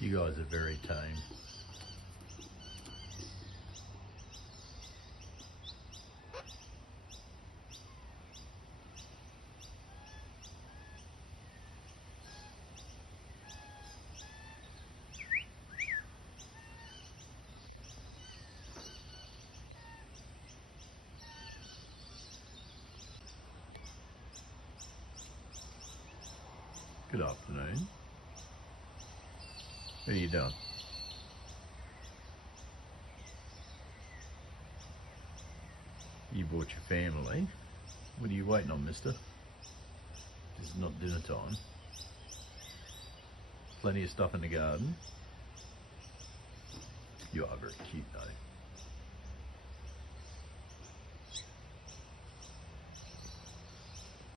You guys are very tame. Good afternoon. What are you doing? You brought your family. What are you waiting on, mister? This is not dinner time. Plenty of stuff in the garden. You are very cute though.